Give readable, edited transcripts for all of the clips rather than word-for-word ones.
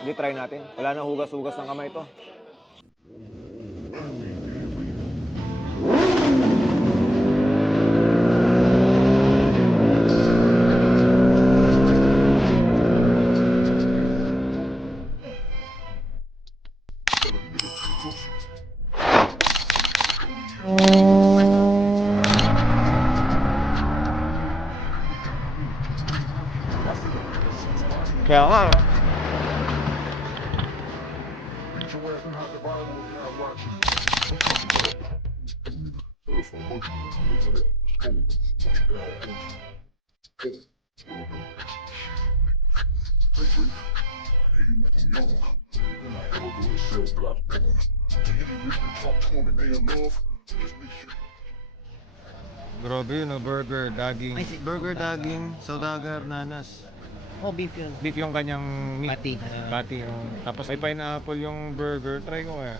Hindi, try natin. Wala nang hugas-hugas ng kamay ito. Kaya nga. Grabe yun, burger, daging. Burger, daging, saudagar, nanas. Oh, beef yun. Beef yung kanyang meat. Patty. Patty. Tapos ay pineapple yung burger. Try ko kaya.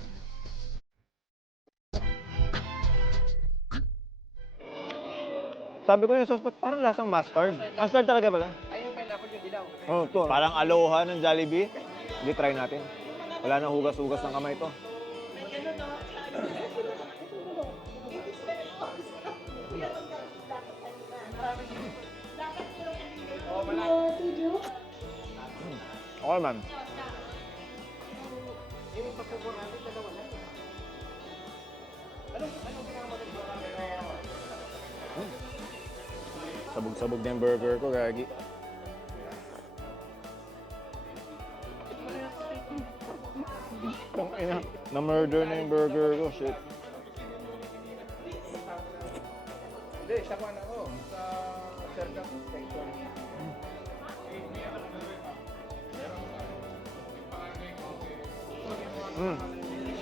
Sabi ko yung sauce, parang lasang mustard. Mustard talaga pala. Ay, yung pineapple yung dilaw. Oh, to. Parang aloha ng Jollibee. Hindi, try natin. Wala nang hugas-hugas ng kamay ito. Okay man. Sabog-sabog na yung burger ko, gagi. Tangina, na-murder na yung burger ko, shit. Hindi, siya ko ako. Sa Circle Station.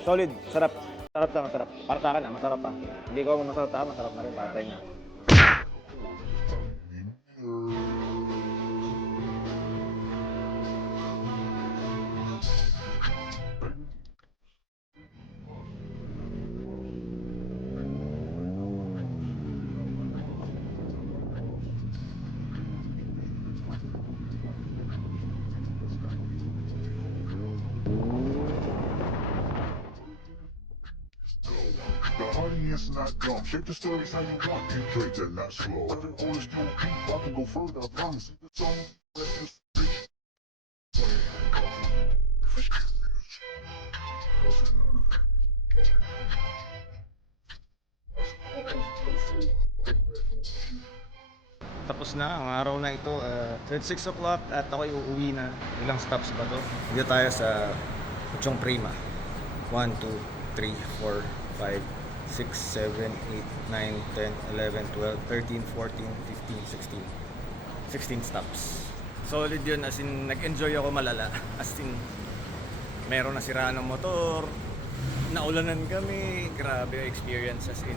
Solid, sarap. Sarap na, masarap. Para sa akin, masarap pa. Hindi ko masarap ta, masarap na rin para sa inyo. The audience not dumb. Shape the stories how you want. Keep straight and not slow. Every honest you keep, I can go further. I promise. The song, let's just reach. Tapos na ang araw na ito. At 6 o'clock at ako'y uuwi na. Ilang stops ba to? Dito tayo sa Puchong Prima. 1, 2, 3, 4, 5, 6, 7, 8, 9, 10, 11, 12, 13, 14, 15, 16. 16 stops. Solid yun, as in nag-enjoy ako malala. As in, meron na sira ng motor, naulanan kami, grabe yung experience. As in,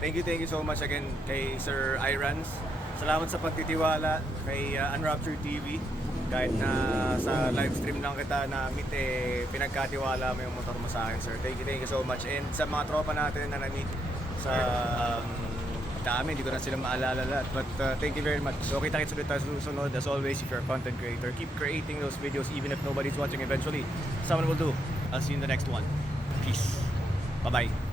thank you so much again kay Sir Irans. Salamat sa pagtitiwala kay Unrapture TV. Kahit na sa live stream lang kita na-meet, pinagkatiwala mo yung motor mo sa akin, sir. Thank you so much. And sa mga tropa natin na na-meet sa dami, hindi ko na sila maalala lahat. But thank you very much. So kita-kits ulit tayo susunod. As always, if you're a content creator, keep creating those videos even if nobody's watching eventually. Someone will do. I'll see you in the next one. Peace. Bye-bye.